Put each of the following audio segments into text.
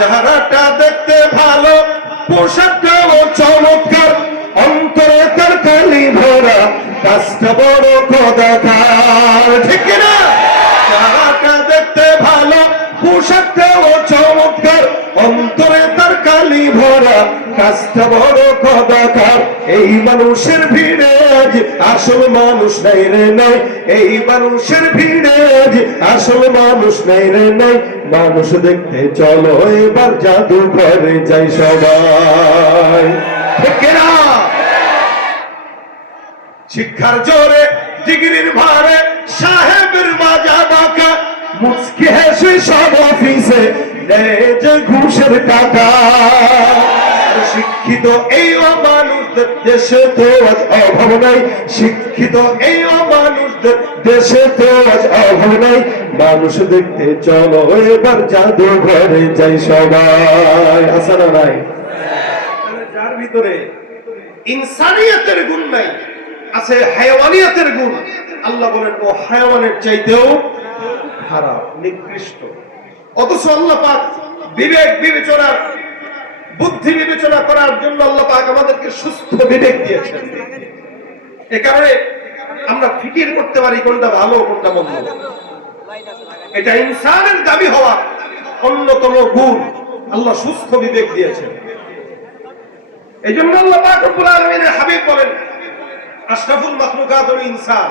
চেহারাটা দেখতে ভালো, পোশাকটাও চমৎকার, অন্তরে তার কালি ভরা, কাজটা বড় কদাকার। ঠিক না? চেহারাটা দেখতে ভালো, পোশাকটাও চমৎকার, অন্তরে তার কালি ভরা, কাজটা বড় কদাকার। এই মানুষের ভিড়ে আজ আসল মানুষ নাই রে নাই, এই মানুষের ভিড়ে আজ আসল মানুষ নাই রে নাই। মানুষ দেখতে চলো এবার জাদুঘরে যাই সবাই। ঠিক না? শিক্ষার জোরে, ডিগ্রির ভারে, সাহেবের মাজা বাঁকা, মুচকি হেসে সব অফিসে নেয় যে ঘুষের টাকা। শিক্ষিত এই অমানুষদের দেশে তো আজ অভাব নাই, শিক্ষিত এই অমানুষদের দেশে তো আজ অভাব নাই। মানুষ দেখতে চলো এবার জাদুঘরে যাই সবাই। আছে না নাই? যার ভিতরে ইনসানিয়তের গুণ নাই, আছে হায়াওয়ানিয়তের গুণ, আল্লাহ বলেন ও হায়াওয়ানের চাইতেও খারাপ, নিকৃষ্ট। অথচ আল্লাহ পাক বিবেক বিবেচনা, বুদ্ধি বিবেচনা করার জন্য আল্লাহ পাক আমাদেরকে সুস্থ বিবেক দিয়েছেন। এ কারণে আমরা ফিকির করতে পারি কোনটা ভালো কোনটা মন্দ। এটা ইনসানের দাবি হওয়া অন্যতম গুণ। আল্লাহ সুস্থ বিবেক দিয়েছেন। এই জন্য আল্লাহ পাক রব্বুল আলামিনের হাবিব বলেন আশরাফুল মাখলুকাত হলো ইনসান,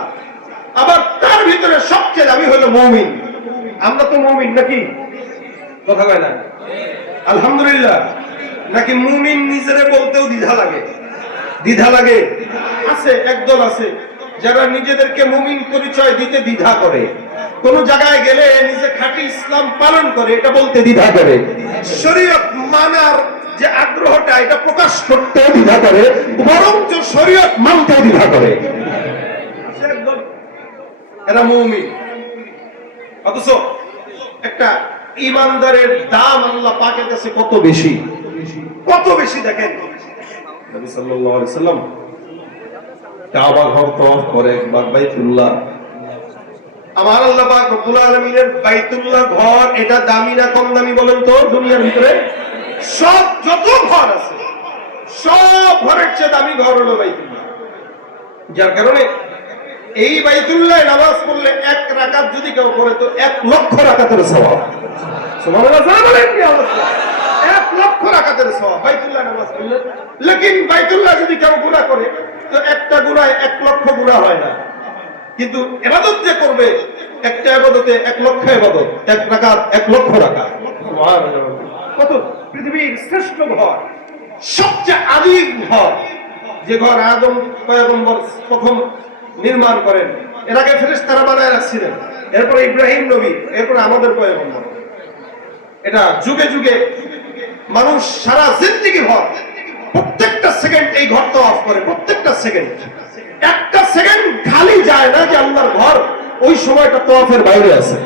আবার তার ভিতরে সবচেয়ে দামি হলো মুমিন। আমরা তো মুমিন নাকি? কথা কয় না? আলহামদুলিল্লাহ। নাকি মুমিন নিজেরে বলতেও দ্বিধা লাগে? দ্বিধা লাগে। আছে একদল আছে যারা নিজেদেরকে মুমিন পরিচয় দিতে দ্বিধা করে, কোন জায়গায় গেলে নিজে খাঁটি ইসলাম পালন করে এটা বলতে দ্বিধা করে, শরীয়ত মানার যে আগ্রহটা এটা প্রকাশ করতে দ্বিধা করে, বরঞ্চ শরীয়ত মানতে দ্বিধা করে। এরা মুমিন। অথচ একটা ইমানদারের দাম আল্লাহ পাকের কাছে কত বেশি, কত বেশি। দেখেন নবী সাল্লাল্লাহু আলাইহি সাল্লাম কাবা ঘর তওয়াফ করে, একবার বাইতুল্লাহ। আমার আল্লাহ পাক রব্বুল আলামিনের বাইতুল্লাহ ঘর এটা দামি না কম দামি বলেন তো? দুনিয়ার ভিতরে সব যত ঘর আছে সব ঘরের চেয়ে দামি ঘর হলো বাইতুল্লাহ। যার কারণে এই বাইতুল্লাহ নামাজ পড়লে এক রাকাত যদি কেউ করে তো 1 লক্ষ রাকাতের সওয়াব। সুবহানাল্লাহ। জানেন কি অবস্থা? 1 লক্ষ রাকাতের সওয়াব বাইতুল্লাহ নামাজ পড়লে। লেকিন বাইতুল্লাহ যদি কেউ গুনাহ করে তো একটা গুনাহে 1 লক্ষ গুনাহ হয় না। কিন্তু ইবাদত যে করবে, একটা ইবাদতে 1 লক্ষ ইবাদত, 1 রাকাত 1 লক্ষ রাকাত। সুবহানাল্লাহ। কত পৃথিবীর শ্রেষ্ঠ ঘর, সবচেয়ে আদিম ঘর, যে ঘর আদম পয়গম্বর প্রথম নির্মাণ করেন। এর আগে ফেরেশতারা বানায় রাখছিলেন, এরপরে ইব্রাহিম নবী, এরপরে আমাদের পয়গম্বর। এটা যুগে যুগে মানুষ সারা জিন্দেগি ভর প্রত্যেকটা সেকেন্ড এই ঘর তওয়াফ করে। প্রত্যেকটা সেকেন্ড, একটা সেকেন্ড খালি যায় না যে আল্লাহর ঘর ওই সময়টা তওয়াফের বাইরে আছে।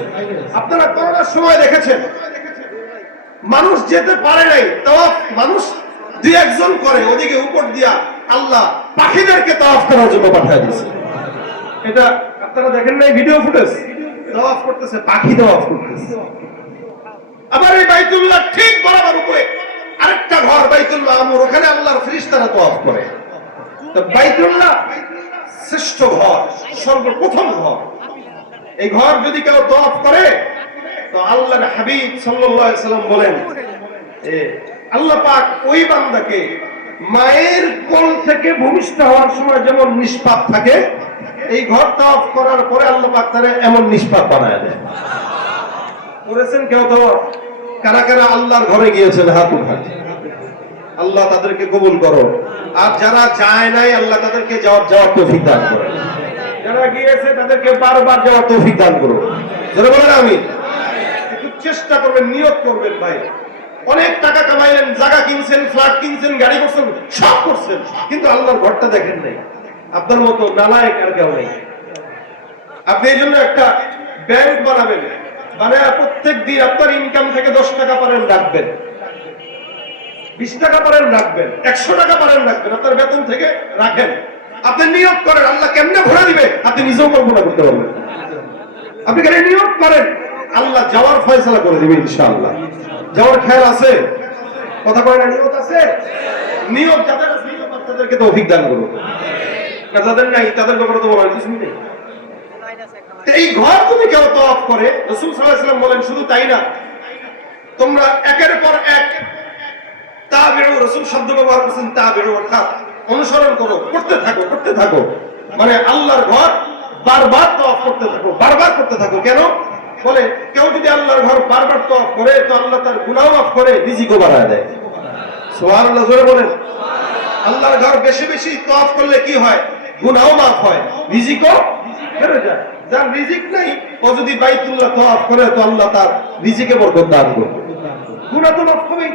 আপনারা করোনার সময় দেখেছেন মানুষ যেতে পারে নাই তওয়াফ, মানুষ 2-1 জন করে, ওদিকে উপর দিয়া আল্লাহ পাখিদেরকে তওয়াফ করার জন্য পাঠিয়ে দিয়েছে। এটা আপনারা দেখেন নাই? Video footage. তওয়াফ করতেছে, পাখি তওয়াফ করতেছে। আবার এই বাইতুল্লাহ ঠিক বরাবর উপরে আরেকটা ঘর বাইতুল্লাহ আমর, ওখানে আল্লাহর ফেরেশতারা তওয়াফ করে। তো বাইতুল্লাহ শ্রেষ্ঠ ঘর, সর্বপ্রথম ঘর। এই ঘর যদি কেউ তওয়াফ করে তো আল্লাহর হাবিব সাল্লাল্লাহু আলাইহি সাল্লাম বলেন আল্লাহ পাক ওই বান্দাকে মায়ের কোল থেকে ভূমিষ্ঠ হওয়ার সময় যেমন নিষ্পাপ থাকে, এই ঘর তওয়াফ করার পরে আল্লাহ পাক তারে এমন নিষ্পাপ বানায় দেয়। করেছেন কেউ তওয়াফ? কারা কারা আল্লাহর ঘরে গিয়েছেন হাত উঠান। আল্লাহ তাদেরকে কবুল করো। আর যারা যায় নাই আল্লাহ তাদেরকে যাওয়ার তৌফিক দান করো। যারা গিয়েছে তাদেরকে বারবার যাওয়ার তৌফিক দান করো। যারা বলেন আমিন। একটু চেষ্টা করবেন, নিয়ত করবেন ভাই। অনেক টাকা কামাইলেন, জায়গা কিনছেন, ফ্ল্যাট কিনছেন, গাড়ি করছেন, সব করছেন, কিন্তু আল্লাহর ঘরটা দেখেন নাই। আপনার মতো নালায়েক আর কেউ নেই। আপনি এই জন্য একটা ব্যাংক বানাবেন, বানায় প্রত্যেক দিন আপনার ইনকাম থেকে 10 টাকা পারেন রাখবেন, 20 টাকা পারেন রাখবেন, 100 টাকা পারেন রাখবেন, আপনার বেতন থেকে রাখেন। আপনি নিয়োগ করেন, আল্লাহ কেমনে ভরে দিবে আপনি নিজেও কল্পনা করতে পারবেন। আপনি খালি নিয়োগ করেন, আল্লাহ যাওয়ার ফয়সালা করে দিবে ইনশাআল্লাহ। যাওয়ার খেয়াল আছে? কথা কয় না, নিয়ত আছে? নিয়ত যাদের আছে তাদেরকে তো অভিজ্ঞান করো, না যাদের নাই তাদের ব্যাপারে তো বলার কিছু নেই। এই ঘর যদি কেউ তওয়াফ করে, রাসূল সাল্লাল্লাহু আলাইহি ওয়াসাল্লাম বলেন শুধু তাই না, তোমরা একের পর এক তাবিউ, রাসূল শব্দ ব্যবহার করেছেন তাবিউ, অর্থাৎ অনুসরণ করো, করতে থাকো, করতে থাকো। মানে আল্লাহর ঘর বারবার তওয়াফ করতে থাকো, বারবার করতে থাকো। কেন? বলে কেউ যদি আল্লাহর ঘর বারবার তওয়াফ করে তো আল্লাহ তার গুনাহ মাফ করে, রিজিকও বাড়ায় দেয়। সুবহানাল্লাহ, জোরে বলেন। আল্লাহর ঘর বেশি বেশি তওয়াফ করলে কি হয়? গুনাহ মাফ হয়, রিজিকও বেড়ে যায়। যার রিজিক নাই ও যদি বাইতুল্লাহ তওয়াফ করে তো আল্লাহ তার রিজিকে বরকত দান করবে, গুনাহ তো মাফ হবেই।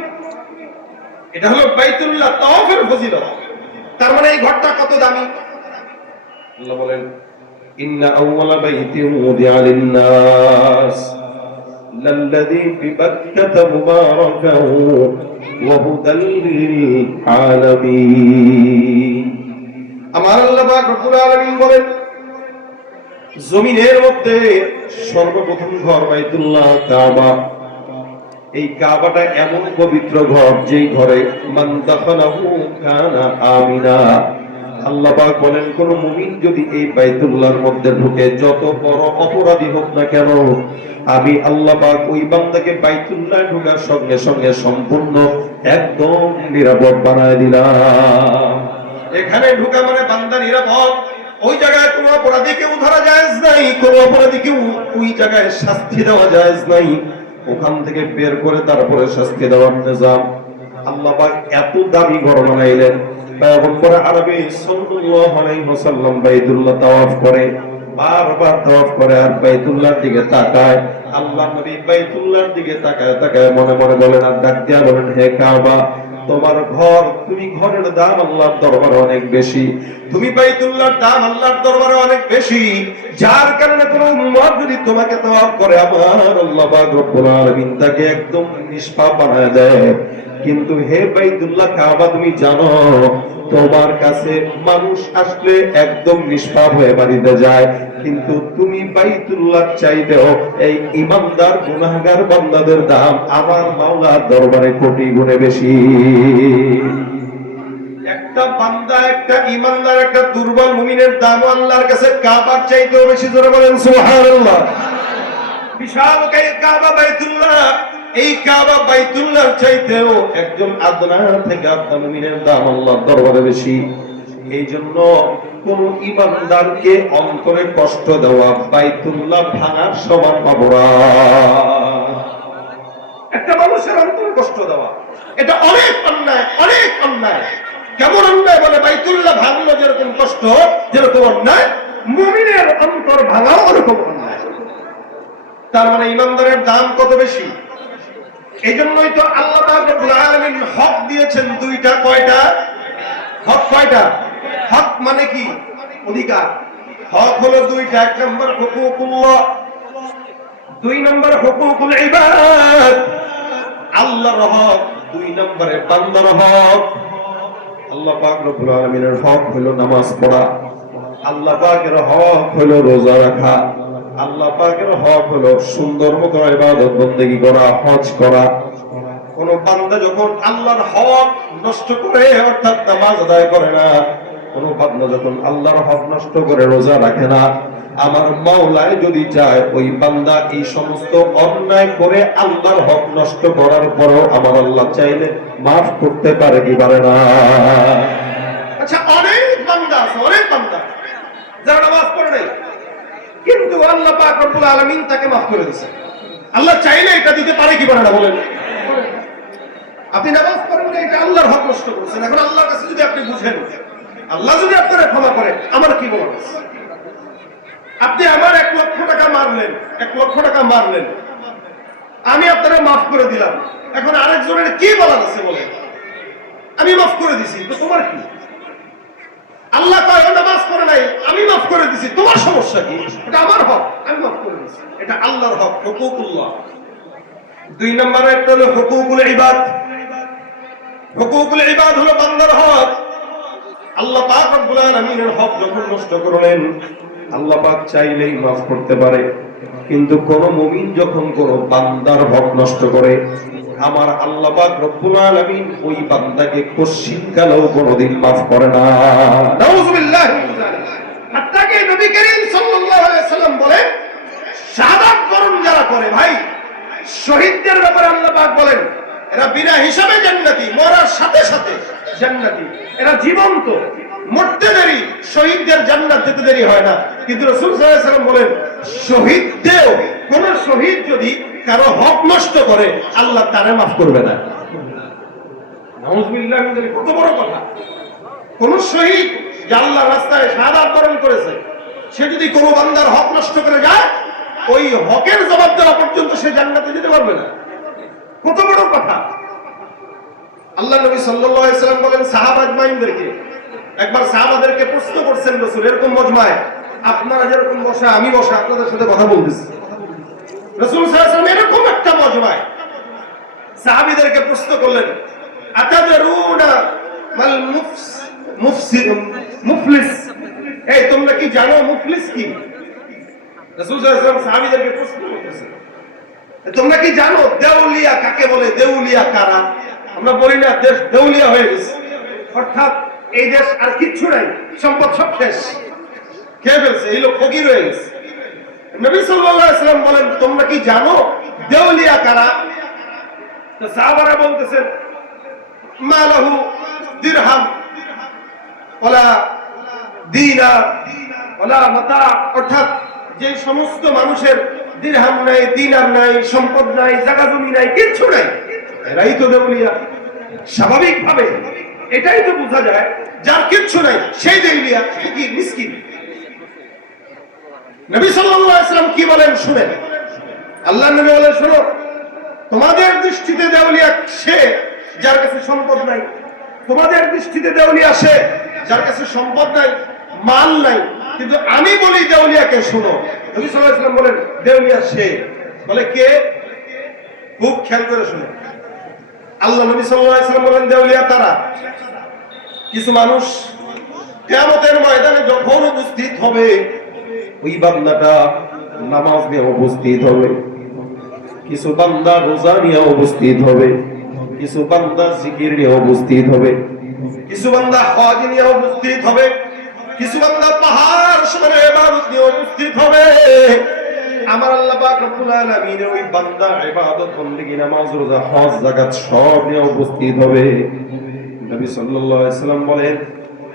এটা হলো বাইতুল্লাহ তাওয়াফের ফজিলত। তার মানে এই ঘরটা কত দামি। আল্লাহ বলেন ইন্না আউওয়ালা বাইতিন উদিআ লিন-নাস লাল্লাযী বিবাক্কাতা মুবারাকান ওয়া হুদাল লিল-আলামিন। আমার আল্লাহ পাক রব্বুল আলামিন বলেন জমিনের মধ্যে সর্বপ্রথম ঘর বাইতুল্লাহ কাবা। এই কাবাটা এমন পবিত্র ঘর যেই ঘরে মান দাখালাহু কানা আমিনা। আল্লাহ পাক বলেন কোন মুমিন যদি এই বাইতুল্লাহর মধ্যে ঢুকে যত বড় অপরাধী হোক না কেন, আমি আল্লাহ পাক ওই বান্দাকে বাইতুল্লাহ ঢোকার সঙ্গে সঙ্গে সম্পূর্ণ একদম নিরাপদ বানায় দিলাম। এখানে ঢোকা মানে বান্দা নিরাপদ। ওই জায়গায় কোনো অপরাধীকে ধরা জায়েজ নাই, কোনো অপরাধীকে ওই জায়গায় শাস্তি দেওয়া জায়েজ নাই। ওখান থেকে বের করে তারপরে শাস্তি দেওয়ার নিজাম। আল্লাহ পাক এত দামি ঘর বানাইলেন। পয়গম্বর আরবি সাল্লাল্লাহু আলাইহি ওয়াসাল্লাম বাইতুল্লাহ তাওয়াফ করে, বারবার তাওয়াফ করে আর বাইতুল্লাহর দিকে তাকায়। আল্লাহ নবী বাইতুল্লাহর দিকে তাকায় তাকায় মনে মনে বলেন আর ডাক দিয়া বলেন, হে কাবা, তোমার ঘর, তুমি ঘরের দাম আল্লাহর দরবারে অনেক বেশি, তুমি বাইতুল্লাহর দাম আল্লাহর দরবারে অনেক বেশি। যার কারণে কোন উম্মত যদি তোমাকে তাওয়াফ করে আমার আল্লাহ পাক রব্বুল আলামিন তাকে একদম নিষ্পাপ বানায় দেয়। কিন্তু হে বাইতুল্লাহ কাবা, তুমি জানো তোমার কাছে মানুষ আসলে একদম নিষ্পাপ হয়ে বাড়িতে যায়, কিন্তু তুমি বাইতুল্লাহ চাইতেও এই ইমানদার গুনাহগার বান্দাদের দাম আমার মাওলার দরবারে কোটি গুণে বেশি। একটা বান্দা, একটা ইমানদার, একটা দুর্বল মুমিনের দাম আল্লাহর কাছে কাবার চাইতেও বেশি। জোরে বলেন সুবহানাল্লাহ। বিশাল কাবা বাইতুল্লাহ, এই কাবা বাইতুল্লাহর চাইতেও একজন আদনা থেকে আদনা মুমিনের দাম আল্লাহর দরবারে বেশি। এই জন্য কোন ইমানদারকে অন্তরে কষ্ট দেওয়া বাইতুল্লাহ ভাঙার সমান অপরাধ। একটা মানুষের অন্তরে কষ্ট দেওয়া এটা অনেক অন্যায়, অনেক অন্যায়। কেমন অন্যায় বলে, বাইতুল্লাহ ভাঙলো যেরকম কষ্ট, যেরকম অন্যায় মুমিনের অন্তর ভাঙাও ওরকম অন্যায়। তার মানে ইমানদারের দাম কত বেশি। এই জন্যই তো আল্লাহ পাক রব্বুল আলামিন হক দিয়েছেন দুইটা। কয়টা হক? কয়টা হক? মানে কি অধিকার। হক হলো দুইটা। এক নম্বর হুকুকুল্লাহ, দুই নম্বর হুকুকুল ইবাদ। আল্লাহর হক, দুই নম্বরে বান্দার হক। আল্লাহ পাক রব্বুল আলামিনের হক হলো নামাজ পড়া, আল্লাহ পাকের হক হলো রোজা রাখা, আল্লাহ পাকের হক হলো সুন্দর মতো ইবাদত বন্দেগী করা, হজ করা। কোন বান্দা যখন আল্লাহর হক নষ্ট করে, অর্থাৎ নামাজ আদায় করে না, কোন বান্দা যখন আল্লাহর হক নষ্ট করে রোজা রাখে না, আমার মাওলায় যদি চায় ওই বান্দা এই সমস্ত অন্যায় করে আল্লাহর হক নষ্ট করার পরও আমার আল্লাহ চাইলে মাফ করতে পারে কি পারে না? আচ্ছা, অনেক বান্দা আছে, অনেক বান্দা যারা নামাজ পড়ে নাই, কিন্তু আল্লাহ পাক রব্বুল আলামিন তাকে মাফ করে দিয়েছে। আল্লাহ চাইলে এটা দিতে পারে কি পারে না বলেন? আপনি নামাজ পড়েন না, এটা আল্লাহর হক নষ্ট করছেন। এখন আল্লাহর কাছে যদি আপনি বুঝেন, আল্লাহ যদি আপনারা ক্ষমা করে, আমার কি বলার আছে? আপনি আমার 1 লক্ষ টাকা মারলেন, 1 লক্ষ টাকা মারলেন, আমি আপনারা মাফ করে দিলাম। এখন আরেকজনের কি বলার আছে বলেন? আমি মাফ করে দিছি, তো তোমার কি? আল্লাহ কয় ও নামাজ পড়ে নাই, আমি মাফ করে দিছি, তোমার সমস্যা কি? এটা আমার হক, আমি মাফ করে দিছি। এটা আল্লাহর হক, হুকুকুল্লাহ। দুই নম্বরে একটা হলো হুকুকুল ইবাদ। হুকুকুল ইবাদ হলো বান্দার হক। আল্লাহ পাক রব্বুল আলামিনের হক যখন নষ্ট করলেন, আল্লাহ পাক চাইলেই মাফ করতে পারে, কিন্তু কোন মুমিন যখন কোন বান্দার হক নষ্ট করে, আমার আল্লাহ পাক রব্বুল আলামিন ওই বান্দাকে কশিনকালেও কোনোদিন মাফ করে না। নাউযুবিল্লাহ মিন যালিক। হাত্তাকে নবী করিম সাল্লাল্লাহু আলাইহি ওয়াসাল্লাম বলেন, শাহাদাত বরণ যারা করে ভাই, শহীদদের ব্যাপারে আল্লাহ পাক বলেন এরা বিনা হিসাবে জান্নাতি, মরার সাথে সাথে জান্নাতি, এরা জীবন্ত, মরতে দেরি, শহীদদের জান্নাত যেতে দেরি হয় না। কিন্তু রাসূল সাল্লাল্লাহু আলাইহি ওয়াসাল্লাম বলেন শহীদদেরও, কোন শহীদ যদি কারো হক নষ্ট করে আল্লাহ তারে মাফ করবে না। নাউযুবিল্লাহ মিন যালিক। কত বড় কথা! কোন শহীদ যে আল্লাহর রাস্তায় শাহাদাত বরণ করেছে, সে যদি কোনো বান্দার হক নষ্ট করে যায়, ওই হকের জবাব দেওয়া পর্যন্ত সে জান্নাতে যেতে পারবে না। কত বড় কথা! আল্লাহ নবী সাল্লাল্লাহু আলাইহি ওয়াসাল্লাম বলেন সাহাবা আজমাইনদেরকে, একবার সাহাবাদেরকে প্রশ্ন করছেন রাসূল, এরকম মজমায় আপনারা যেরকম বসা আমি বসা আপনাদের সাথে কথা বলতেছি, রাসূল সাল্লাল্লাহু আলাইহি ওয়াসাল্লাম এরকম একটা মজমায় সাহাবীদেরকে প্রশ্ন করলেন, আতাদরুনা মাল মুফলিস, এই তোমরা কি জানো মুফলিস কি? রাসূল সাল্লাল্লাহু আলাইহি ওয়াসাল্লাম সাহাবীদেরকে প্রশ্ন করতেছেন, তোমরা কি জানো দেউলিয়া কাকে বলে? দেউলিয়া কারা? আমরা বলি না দেশ দেউলিয়া হয়ে গেছে, অর্থাৎ এই দেশ আর কিচ্ছু নাই, সম্পদ সব শেষ, খেয়ে ফেলছে, এই লোক ফকির হয়ে গেছে। নবী সাল্লাল্লাহু আলাইহি ওয়াসাল্লাম বলেন তোমরা কি জানো দেউলিয়া কারা? তো সাহাবারা বলতেছেন মালাহু দিরহাম ওয়ালা দিনার ওয়ালা মাতা, অর্থাৎ যে সমস্ত মানুষের দিরহাম নাই, দিনার নাই, সম্পদ নাই, জায়গা জমি নাই, কিচ্ছু নাই, এরাই তো দেউলিয়া। স্বাভাবিকভাবে এটাই তো বোঝা যায়, যার কিচ্ছু নাই সেই দেউলিয়া, ফকির, মিসকিন। নবী সাল্লাল্লাহু আলাইহি ওয়াসাল্লাম কি বলেন শুনেন। আল্লাহর নবী বলেন শোনো, তোমাদের দৃষ্টিতে দেউলিয়া সে যার কাছে সম্পদ নাই, তোমাদের দৃষ্টিতে দেউলিয়া সে যার কাছে সম্পদ নাই, মাল নাই, কিন্তু আমি বলি দেউলিয়াকে শোনো। নবী সাল্লাল্লাহু আলাইহি ওয়াসাল্লাম বলেন দেউলিয়া সে, বলে কে? খুব খেয়াল করে শুনে। আল্লাহ নবী সাল্লাল্লাহু আলাইহি ওয়াসাল্লাম বলেন দেউলিয়া তারা, কিছু মানুষ কিয়ামতের ময়দানে যখন উপস্থিত হবে, ওই বান্দাটা নামাজ নিয়ে উপস্থিত হবে, কিছু বান্দা রোজা নিয়ে উপস্থিত হবে, কিছু বান্দা জিকির নিয়ে উপস্থিত হবে, কিছু বান্দা হজ নিয়ে উপস্থিত হবে, কিছু বান্দা পাহাড় সমান ইবাদত নিয়ে উপস্থিত হবে। আমার আল্লাহ পাক রব্বুল আলামিন ওই বান্দা ইবাদত বندگی নামাজ রোজা হজ যাকাত সব নিয়ে উপস্থিত হবে। নবী সাল্লাল্লাহু আলাইহি ওয়াসাল্লাম বলেন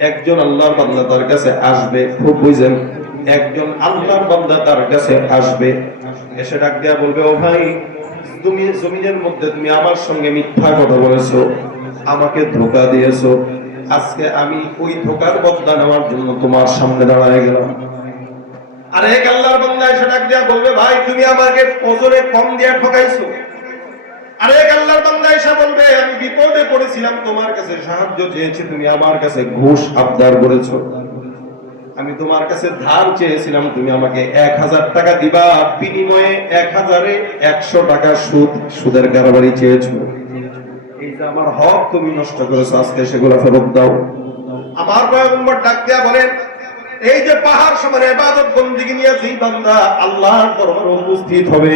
একজন আল্লাহর বান্দা তার কাছে আসবে, খুব বুঝেন, একজন আল্লাহর বান্দা তার কাছে আসবে, এসে ডাক দেয়া বলবে ও ভাই, তুমি জমিনের মধ্যে তুমি আমার সঙ্গে মিথ্যা কথা বলেছো, আমাকে ধোঁকা দিয়েছো, আজকে আমি ওই ধোঁকার বদলা নেওয়ার জন্য তোমার সামনে দাঁড়ায় গেলাম। আর এক আল্লাহর বান্দা এসে ডাক দেয়া বলবে ভাই তুমি আমাকে ওজনে কম দিয়ে ঠকাইছো। আর এক আল্লাহর বান্দা এসে বলবে আমি বিপদে পড়েছিলাম, তোমার কাছে সাহায্য চেয়েছি, তুমি আমার কাছে ঘুষ আবদার করেছো। আমি তোমার কাছে ধার চেয়েছিলাম, তুমি আমাকে 1000 টাকা দিবা, বিনিময়ে 1000-এ 100 টাকা সুদের কারবারি চেয়েছো। এই যে আমার হক তুমি নষ্ট করেছো, আজকে সেগুলো ফেরত দাও। আমার পয়গম্বর ডাক দেয়া বলেন এই যে পাহাড় সমান ইবাদত বندگی নিয়ে যেই বান্দা আল্লাহর দরবারে উপস্থিত হবে,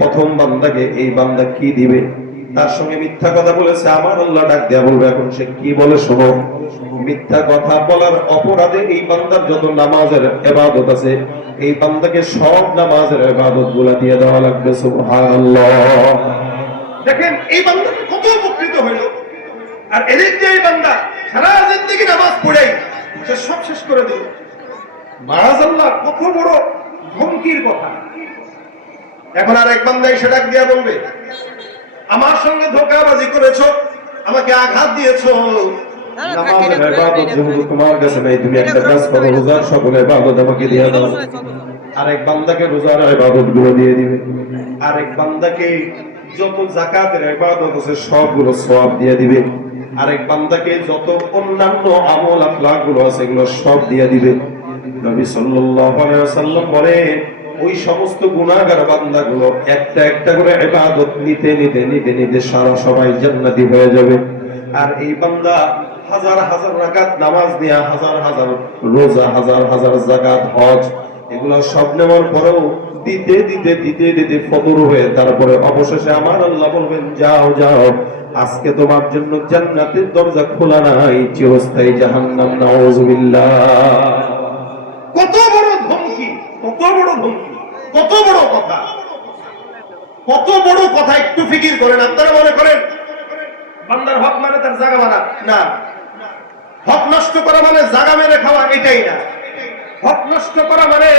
প্রথম বান্দাকে এই বান্দা কি দিবে? তার সঙ্গে মিথ্যা কথা বলেছে, আমার আল্লাহ ডাক দেয়া বলবে এখন সে কি বলে শোনো। মিথ্যা কথা বলার অপরাধে এই বান্দার যত নামাজের ইবাদত আছে, এই বান্দাকে সব নামাজের ইবাদত গুলা দিয়ে দেওয়া লাগবে। সুবহানাল্লাহ। দেখেন এই বান্দা কত উপকৃত হইল। আর এদিক দিয়ে এই বান্দা সারা জিন্দেগি নামাজ পড়ে সে সব শেষ করে দিল। মাআযাল্লাহ, কত বড় ধমকির কথা। এখন আর এক বান্দা এসে ডাক দিয়া বলবে আমার সঙ্গে ধোঁকাবাজি করেছো, আমাকে আঘাত দিয়েছো, নামাজের ইবাদত যেহেতু তোমার কাছে নাই, তুমি একটা কাজ করো, রোজার সকল ইবাদত আমাকে দিয়ে দাও। আরেক বান্দাকে রোজার ইবাদত গুলো দিয়ে দিবে, আরেক বান্দাকে যত যাকাতের ইবাদত আছে সবগুলো সওয়াব দিয়ে দিবে, আরেক বান্দাকে যত অন্যান্য আমল আখলাক গুলো আছে এগুলো সব দিয়ে দিবে। নবী সাল্লাল্লাহু আলাইহি ওয়াসাল্লাম বলেন ওই সমস্ত গুনাহগার বান্দাগুলো একটা একটা করে ইবাদত নিতে নিতে নিতে নিতে সারা সবাই জান্নাতি হয়ে যাবে। আর এই বান্দা হাজার হাজার রাকাত নামাজ নিয়ে, হাজার হাজার রোজা, হাজার হাজার যাকাত, হজ, এগুলো সব নেওয়ার পরেও দিতে দিতে দিতে দিতে ফতুর হয়ে তারপরে অবশেষে আমার আল্লাহ বলবেন, যাও যাও, আজকে তোমার জন্য জান্নাতের দরজা খোলা নাই, চিরস্থায়ী জাহান্নাম। নাউযুবিল্লাহ। কত বড় ধমকি, কত বড় ধমকি, কত বড় কথা, কত বড় কথা। একটু ফিকির করেন। আপনারা মনে করেন বান্দার হক মানে তার জায়গা মারা না, হক নষ্ট করা মানে জায়গা মেরে খাওয়া, এটাই না। হক নষ্ট করা মানে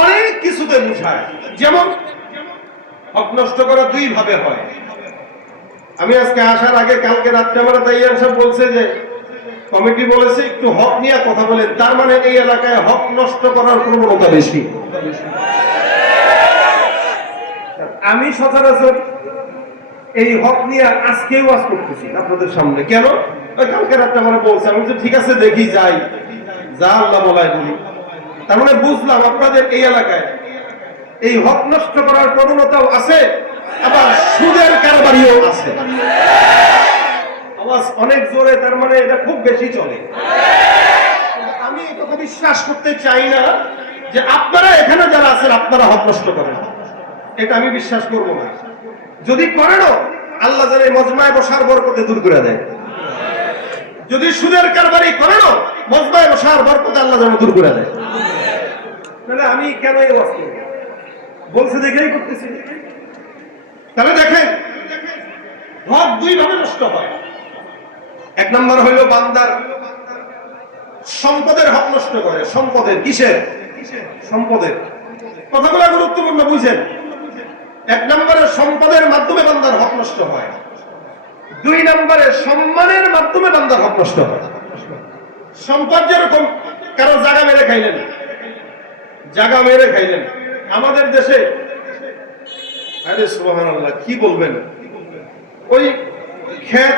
অনেক কিছুতে বোঝায়। যেমন হক নষ্ট করা দুই ভাবে হয়। আমি আজকে আসার আগে কালকে রাত্রে আমার তাইয়ার সাহেব বলছে যে কমিটি বলেছে একটু হক নিয়ে কথা বলেন, তার মানে এই এলাকায় হক নষ্ট করার প্রবণতা বেশি। আমি সচরাচর এই হক নিয়ে আজকেও ওয়াজ করতেছি আপনাদের সামনে। কেন? কালকে রাত্রে আমার বলছে, আমি তো ঠিক আছে দেখি যাই, যা আল্লাহ বলায় বলি। তার মানে বুঝলাম আপনাদের এই এলাকায় এই হক নষ্ট করার প্রবণতাও আছে, আবার সুদের কারবারিও আছে। আওয়াজ অনেক জোরে, তার মানে এটা খুব বেশি চলে। আমি এই কথা বিশ্বাস করতে চাই না যে আপনারা এখানে যারা আছেন আপনারা হক নষ্ট করেন, এটা আমি বিশ্বাস করব না। যদি করেনও আল্লাহ যেন মজমায় বসার বরকতে দূর করে দেয়। যদি সুদের কারবারি করেনও মজমায় বসার বরকতে আল্লাহ যেন দূর করে দেয়। তাহলে আমি কেন এই ওয়াজ করব? বলছে দেখেই করতেছি। তাহলে দেখেন, হক দুই ভাবে নষ্ট হয়। এক নম্বর হইল বান্দার সম্পদের হক নষ্ট করে। সম্পদের, কিসের? সম্পদের। কথাগুলো গুরুত্বপূর্ণ বুঝেন। এক নম্বরে সম্পদের মাধ্যমে বান্দার হক নষ্ট হয়। দুই নম্বরে সম্মানের মাধ্যমে বান্দার হক নষ্ট হয়। সম্পদ যেরকম কারো জায়গা মেরে খাইলেন, জায়গা মেরে খাইলেন। আমাদের দেশে আরে সুবহানাল্লাহ, কি বলবেন, ওই ক্ষেত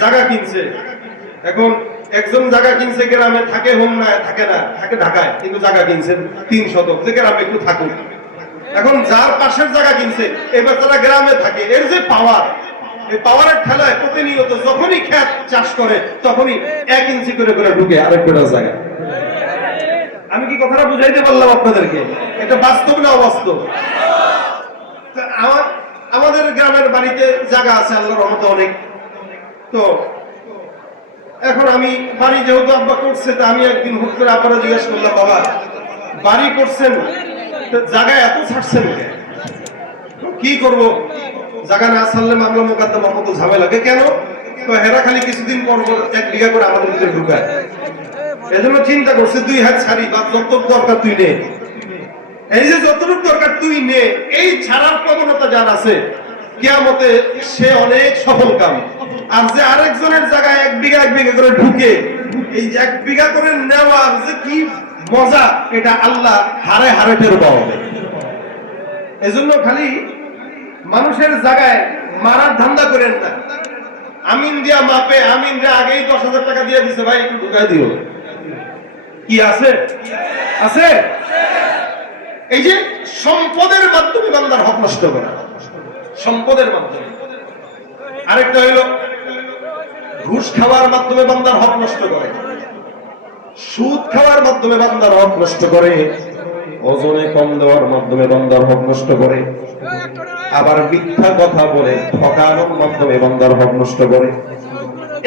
জায়গা কিনছে। এখন একজন জায়গা কিনছে গ্রামে, থাকে হোমনায়, থাকে না, থাকে ঢাকায়, কিন্তু জায়গা কিনছে 3 শতক, যে গ্রামে একটু থাকুক। এখন যার পাশের জায়গা কিনছে, এবার তারা গ্রামে থাকে। এর যে পাওয়ার, এই পাওয়ারের ঠেলায় প্রতিনিয়ত যখনই ক্ষেত চাষ করে তখনই 1 ইঞ্চি করে করে ঢুকে আরেকটা জায়গা। আমি কি কথাটা বুঝাইতে পারলাম আপনাদেরকে? এটা বাস্তব না অবাস্তব? আমাদের গ্রামের বাড়িতে জায়গা আছে আল্লাহর রহমতে অনেক। তো এখন আমি বাড়ি যেহেতু আব্বা করছে, তা আমি একদিন হুট করে আব্বারা জিজ্ঞেস করলাম, বাবা বাড়ি করছেন জায়গায় এত ছাড়ছেন কি করব? জায়গা না ছাড়লে মামলা মোকদ্দমা কত ঝামেলা লাগে। কেন? তো হেরা খালি কিছুদিন পর 1 বিঘা করে আমাদের ভিতরে ঢুকায়। এজন্য চিন্তা করছে 2 হাত ছাড়ি, বা যতটুকু দরকার তুই নে। এই যে যতটুকু দরকার তুই নে, এই ছাড়ার প্রবণতা যার আছে কিয়ামতে সে অনেক সফল কাম। আর যে আরেকজনের জায়গায় 1 বিঘা 1 বিঘা করে ঢুকে এই 1 বিঘা করে নেওয়ার যে কি মজা, এটা আল্লাহ হারে হারে টের পাবে। এজন্য খালি মানুষের জায়গায় মারার ধান্দা করেন না। আমিন দিয়া মাপে, আমিন দিয়া আগেই 10,000 টাকা দিয়ে দিছে, ভাই একটু ঢুকাই দিও। কি আছে? আছে। এই যে সম্পদের মাধ্যমে বান্দার হক নষ্ট করা, সম্পদের মাধ্যমে। আরেকটা হইল ঘুষ খাওয়ার মাধ্যমে বান্দার হক নষ্ট করে, সুদ খাওয়ার মাধ্যমে বান্দার হক নষ্ট করে, ওজনে কম দেওয়ার মাধ্যমে বান্দার হক নষ্ট করে, আবার মিথ্যা কথা বলে ঠকানোর মাধ্যমে বান্দার হক নষ্ট করে।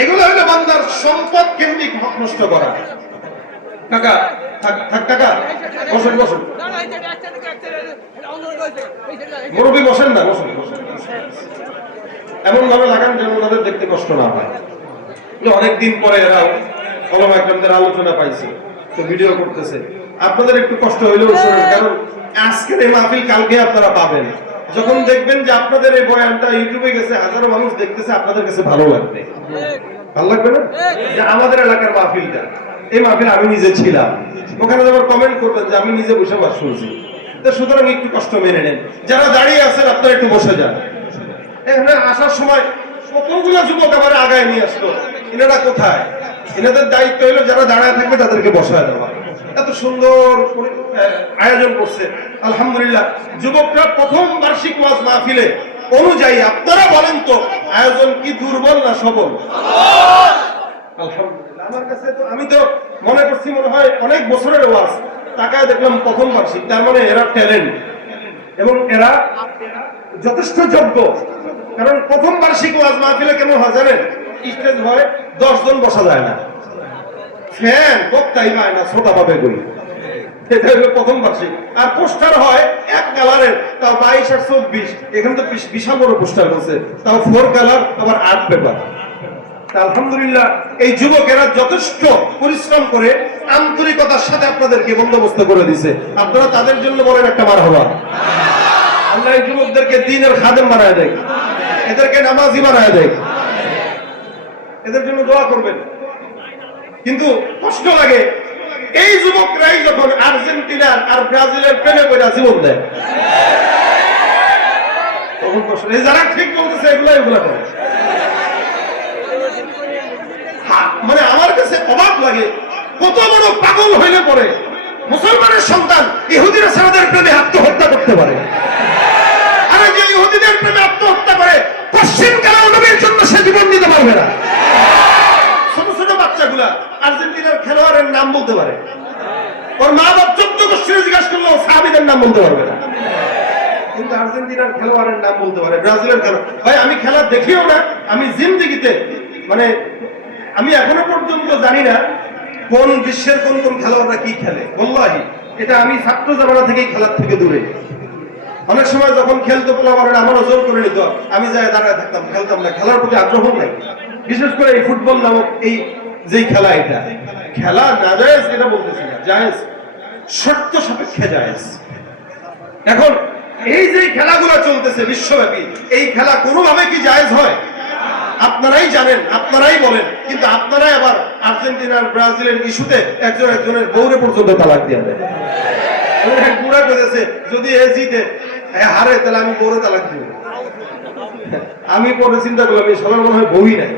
এগুলো হলো বান্দার সম্পদ কেন্দ্রিক হক নষ্ট করা। কাকা থাক, কাকা বসেন বসেন, মুরব্বী বসেন না, বসেন। এমন ভাবে লাগান যেন ওনাদের দেখতে কষ্ট না হয়। অনেকদিন পরে এরা ওলামা একরামদের আলোচনা পাইছে, তো ভিডিও করতেছে। আপনাদের একটু কষ্ট হইলেও শুনুন, কারণ আজকের এই মাহফিল কালকে আপনারা পাবেন। যখন দেখবেন যে আপনাদের এই বয়ানটা ইউটিউবে গেছে, হাজারো মানুষ দেখতেছে, আপনাদের কাছে ভালো লাগবে। ভালো লাগবে না? যে আমাদের এলাকার মাহফিলটা, এই মাহফিল আমি নিজে ছিলাম, ওখানে আবার কমেন্ট করবেন যে আমি নিজে বসে বাস শুনছি। তো সুতরাং একটু কষ্ট মেনে নেন। যারা দাঁড়িয়ে আছেন আপনারা একটু বসে যান। এখানে আসার সময় কতগুলো যুবক আবার আগায় নিয়ে আসলো। এনারা কোথায়? এনাদের দায়িত্ব হলো যারা দাঁড়ায় থাকবে তাদেরকে বসায় দেওয়া। এত সুন্দর আয়োজন করছে আলহামদুলিল্লাহ। যুবকরা প্রথম বার্ষিক ওয়াজ মাহফিলে অনুযায়ী আপনারা বলেন তো আয়োজন কি দুর্বল না সবল? আলহামদুলিল্লাহ। আমার কাছে তো, আমি তো মনে করছি মনে হয় অনেক বছরের ওয়াজ, তাকায় দেখলাম প্রথম বার্ষিক, তার মানে এরা ট্যালেন্ট এবং এরা যথেষ্ট যোগ্য। কারণ প্রথম বার্ষিক ওয়াজ মাহফিলে কেমন হয় জানেন? স্টেজ হয় 10 জন বসা যায় না, ফ্যান বক্তাই পায় না, ছোটা পাবে করি। এটা হলো প্রথম বার্ষিক। আর পোস্টার হয় এক কালারের, তাও 22 আর 24। এখানে তো বিশাল বড় পোস্টার করছে, তাও 4 কালার, আবার 8 পেপার। আলহামদুলিল্লাহ এই যুবকেরা যথেষ্ট পরিশ্রম করে আন্তরিকতার সাথে আপনাদেরকে বন্দোবস্ত করে দিছে। আপনারা তাদের জন্য বলেন একটা মারহাবা। আল্লাহ এই যুবকদেরকে দ্বীনের খাদেম বানায় দেয়, এদেরকে নামাজি বানায় দেয়, এদের জন্য দোয়া করবেন। কিন্তু কষ্ট লাগে এই যুবকরাই যখন আর্জেন্টিনার আর ব্রাজিলের প্রেমে পড়া জীবন দেয়, তখন কষ্ট। যারা ঠিক বলতেছে এগুলা করে। মানে আমার কাছে অবাক লাগে, কত বড় পাগল হইলে পরে মুসলমানের সন্তান ইহুদিরা সারাদের প্রেমে আত্মহত্যা করতে পারে। আর যে ইহুদিদের প্রেমে আত্মহত্যা করে, পশ্চিম কালেও নবীর জন্য সে জীবন দিতে পারবে না। ছোট ছোট বাচ্চাগুলা আর্জেন্টিনার খেলোয়াড়ের নাম বলতে পারে, ওর মা বাপ 14 গোষ্ঠীরে জিজ্ঞাসা করলেও সাহাবীদের নাম বলতে পারবে না। কিন্তু আর্জেন্টিনার খেলোয়াড়ের নাম বলতে পারে, ব্রাজিলের খেলোয়াড়। ভাই আমি খেলা দেখিও না, আমি জিন্দেগিতে মানে আমি এখনো পর্যন্ত জানি না কোন বিশ্বের কোন কোন খেলোয়াড়রা কি খেলে। ওয়াল্লাহি এটা আমি ছাত্র জামানা থেকেই খেলার থেকে দূরে। অনেক সময় যখন খেলতে পোলাপারের আমারও জোর করে নিত, আমি যাই দাঁড়ায় থাকতাম, খেলতাম না, খেলার প্রতি আগ্রহ নাই। বিশেষ করে এই ফুটবল নামক এই যে খেলা, এটা খেলা না জায়েজ এটা বলতেছি না, জায়েজ, শর্ত সাপেক্ষে জায়েজ। এখন এই যে খেলাগুলো চলতেছে বিশ্বব্যাপী, এই খেলা কোনোভাবে কি জায়েজ হয়? আপনারাই জানেন, আপনারাই বলেন, কিন্তু আপনারাই আবার আর্জেন্টিনার ব্রাজিলের ইস্যুতে একজন একজনের বউরে পর্যন্ত তালাক দিয়ে দেয়। বুড়া করেছে যদি এ জিতে হারে তাহলে আমি বউরে তালাক দিব। আমি পরে চিন্তা করলাম এই সবার মনে হয় বউই নাই।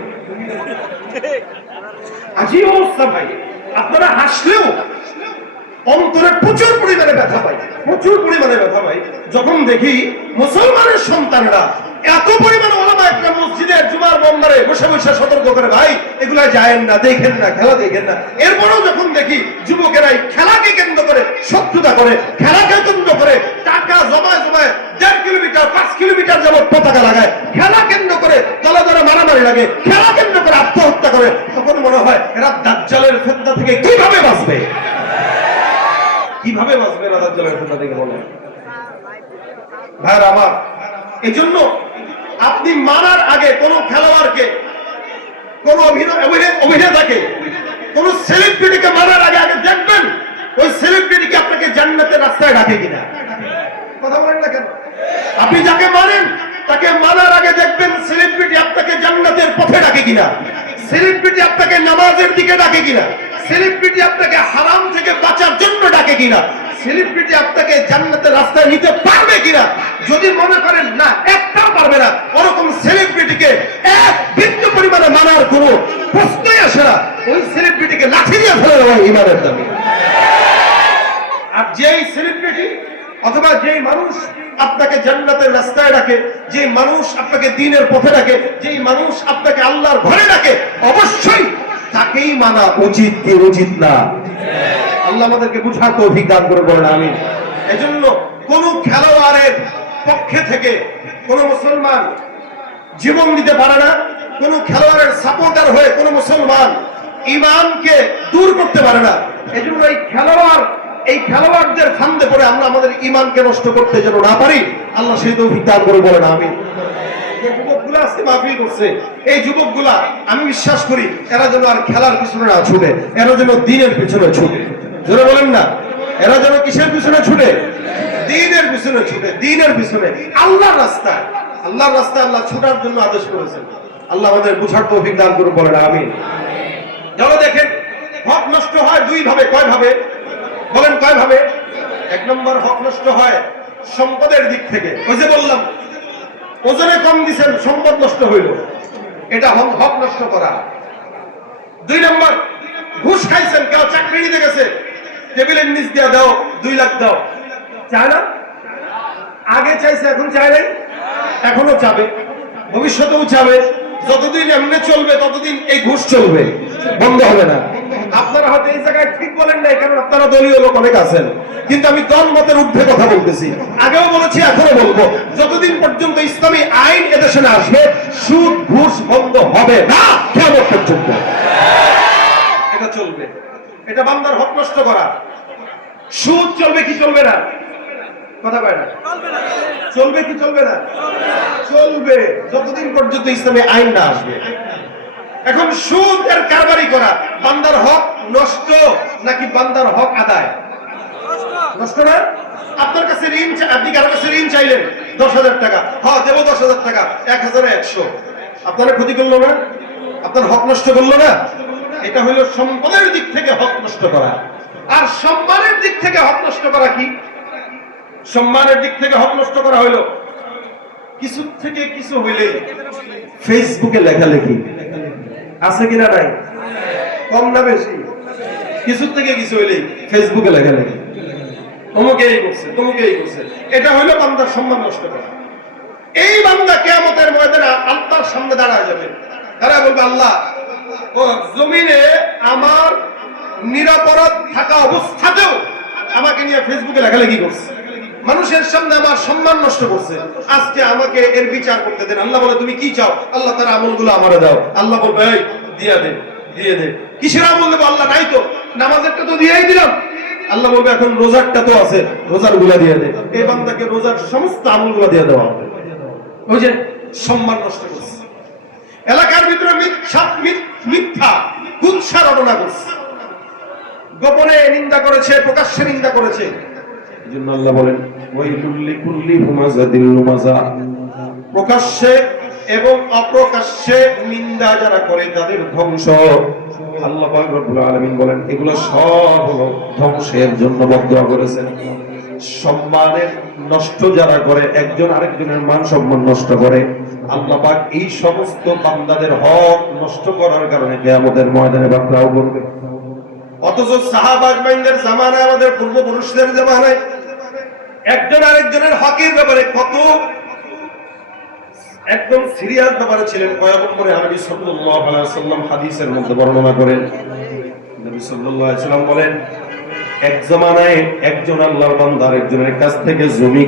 আজই অবস্থা ভাই, আপনারা হাসলেও অন্তরে প্রচুর পরিমাণে ব্যথা পাই, প্রচুর পরিমাণে ব্যথা পাই যখন দেখি মুসলমানের সন্তানরা এত পরিমাণে ওলামা একরাম মসজিদে জুমার মেম্বারে বসে বসে সতর্ক করে, ভাই এগুলা যায়েন না, দেখেন না, খেলা দেখেন না। এরপরেও যখন দেখি যুবকেরাই খেলাকে কেন্দ্র করে শত্রুতা করে, খেলাকে কেন্দ্র করে টাকা জমায় জমায় 1.5 কিলোমিটার 5 কিলোমিটার যাবত পতাকা লাগায়, খেলা কেন্দ্র করে দলে দলে মারামারি লাগে, খেলা কেন্দ্র করে আত্মহত্যা করে, তখন মনে হয় এরা দাজ্জালের ফিতনা থেকে কিভাবে বাঁচবে, কিভাবে বাঁচবে এরা দাজ্জালের ফিতনা থেকে? বলে ভাইরা আমার, এই জন্য আপনি মানার আগে কোন খেলোয়াড়কে, কোন অভিনেতাকে, কোন সেলিব্রিটিকে মানার আগে আগে দেখবেন ওই সেলিব্রিটিকে আপনাকে জান্নাতের রাস্তায় রাখে কিনা। কথা বলেন না কেন? আপনি যাকে মানেন তাকে মানার আগে দেখবেন সেলিব্রিটি আপনাকে জান্নাতের পথে ডাকে কিনা, সেলিব্রিটি আপনাকে নামাজের দিকে ডাকে কিনা, সেলিব্রিটি আপনাকে হারাম থেকে বাঁচার জন্য ডাকে কিনা, সেলিব্রিটি আপনাকে জান্নাতের রাস্তায় নিতে পারবে কিনা। যদি মনে করেন না, একটাও পারবে না, ওরকম সেলিব্রিটিকে এক বিন্দু পরিমাণে মানার কোনো প্রশ্নই আসে না। ওই সেলিব্রিটিকে লাঠি দিয়ে ফেলে দেওয়া ইমানের দাবি। আর যেই সেলিব্রিটি অথবা যেই মানুষ আপনাকে জান্নাতের রাস্তায় ডাকে, যে মানুষ আপনাকে দ্বীনের পথে ডাকে, যেই মানুষ আপনাকে আল্লাহর ঘরে ডাকে, অবশ্যই তাকেই মানা উচিত কি উচিত না। আল্লাহ আমাদেরকে বুঝার তৌফিক দান করে বলেন আমিন। এজন্য কোন খেলোয়াড়ের পক্ষে থেকে কোন মুসলমান জীবন দিতে পারে না, কোন খেলোয়াড়ের সাপোর্টার হয়ে কোন মুসলমান ঈমানকে দূর করতে পারে না। এজন্য এই খেলোয়াড়দের ফান্দে পড়ে আমরা আমাদের ঈমানকে নষ্ট করতে যেন না পারি, আল্লাহ সেই তৌফিক দান করে বলেন আমিন। যুবকগুলা আজকে মাহফিল করছে, এই যুবকগুলা আমি বিশ্বাস করি এরা যেন আর খেলার পিছনে না ছুটে, এরা যেন দ্বীনের পিছনে ছুটে। জোরে বলেন না, এরা যেন কিসের পিছনে ছুটে? দ্বীনের পিছনে ছুটে, দ্বীনের পিছনে, আল্লাহর রাস্তায়। আল্লাহর রাস্তায় আল্লাহ ছুটার জন্য আদেশ করেছেন। আল্লাহ আমাদের বুঝার তৌফিক দান করুন বলেন আমিন। যারা দেখেন হক নষ্ট হয় দুই ভাবে, কয় ভাবে বলেন? কয় ভাবে? 1 নম্বর হক নষ্ট হয় সম্পদের দিক থেকে, ওই যে বললাম ওজনে কম দিচ্ছেন সম্পদ নষ্ট হইল, এটা হক নষ্ট করা। 2 নম্বর ঘুষ খাইছেন, কেউ চাকরি নিতে গেছে, টেবিলের নিচ দিয়ে দাও 2 লাখ দাও, চায় না? আগে চাইছে, এখন চায় নাই, এখনো চাবে, ভবিষ্যতেও চাবে। যতদিন এমনি চলবে ততদিন এই ঘুষ চলবে, বন্ধ হবে না। আপনারা হয়তো এই জায়গায় ঠিক বলেন নাই, কারণ আপনারা দলীয় লোক অনেক আছেন, কিন্তু আমি দল মতের ঊর্ধ্বে কথা বলতেছি। আগেও বলেছি, এখনো বলবো, যতদিন পর্যন্ত ইসলামী আইন এদেশে না আসবে সুদ ঘুষ বন্ধ হবে না কিয়ামত পর্যন্ত। এটা চলবে, এটা বান্দার হক নষ্ট করা। সুদ চলবে কি চলবে না? কথা কয় না? চলবে কি চলবে না? চলবে যতদিন পর্যন্ত ইসলামী আইন না আসবে। এখন সুদ এর কারবারি করা বান্দার হক নষ্ট নাকি বান্দার হক আদায়? নষ্ট না? আপনার কাছে ঋণ, আপনি কারো কাছে ঋণ চাইলেন 10,000 টাকা, হ্যাঁ দেবো 10,000 টাকা, 1,100, আপনারা ক্ষতি করলো না? আপনার হক নষ্ট করলো না? এটা হলো সম্পদের দিক থেকে হক নষ্ট করা। আর সম্মানের দিক থেকে হক নষ্ট করা কি? সম্মানের দিক থেকে হক নষ্ট করা হইলো কিছু থেকে কিছু হইলে ফেসবুকে লেখালেখি আছে কিনা নাই? কম না বেশি? কিছু থেকে কিছু হইলে ফেসবুকে লেখালেখি, অমুকে এই করছে, তমুকে এই করছে, এটা হইলো বান্দার সম্মান নষ্ট করা। এই বান্দা কিয়ামতের ময়দানে আল্লাহর সামনে দাঁড়ায় যাবে। তারা বলবে, আল্লাহ, ও জমিনে আমার নিরপরাধ থাকা অবস্থাতেও আমাকে নিয়ে ফেসবুকে লেখালেখি করছে, মানুষের সামনে আমার সম্মান নষ্ট করছে, আজকে আমাকে এর বিচার করতে দেন। আল্লাহ বলে, তুমি কি চাও? আল্লাহ তার আমলগুলো আমারে দাও। আল্লাহ বলবে, এই দিয়ে দে, দিয়ে দে। কিসের আমল দেবো? আল্লাহ নাই তো, নামাজেরটা তো দিয়েই দিলাম। আল্লাহ বলবে, এখন রোজারটা তো আছে, রোজার গুলা দিয়ে দে। এই বান্দাকে রোজার সমস্ত আমলগুলো দিয়ে দেওয়া হবে। ওই যে সম্মান নষ্ট করছে, এলাকার ভিতরে মিথ্যা কুৎসা রটনা করছে, গোপনে নিন্দা করেছে, প্রকাশ্যে নিন্দা করেছে। এজন্য আল্লাহ বলেন, ওয়াইলুল লিকুল্লি হুমাযাতিল লুমাযা, প্রকাশ্যে এবং অপ্রকাশ্যে নিন্দা যারা করে তাদের ধ্বংস। আল্লাহ পাক রব্বুল আলামিন বলেন, এগুলো সব হলো ধ্বংসের জন্য বদদুয়া করেছেন। সম্মানের নষ্ট যারা করে, একজন আরেকজনের মান সম্মান নষ্ট করে, আল্লাহ পাক এই সমস্ত বান্দাদের হক নষ্ট করার কারণে কিয়ামতের ময়দানে বাকরাও করবে। অথচ সাহাবা আজমাইনদের জামানায়, আমাদের পূর্বপুরুষদের জামানায় একজন আরেকজনের হকের ব্যাপারে কত একদম সিরিয়াস ব্যাপারে ছিলেন। পয়গম্বর নবী সাল্লাল্লাহু আলাইহি ওয়াসাল্লাম হাদিসের মধ্যে বর্ণনা করেন, নবী সাল্লাল্লাহু আলাইহি ওয়াসাল্লাম বলেন, এক জামানায় একজন আল্লাহর বান্দা আরেকজনের কাছ থেকে জমি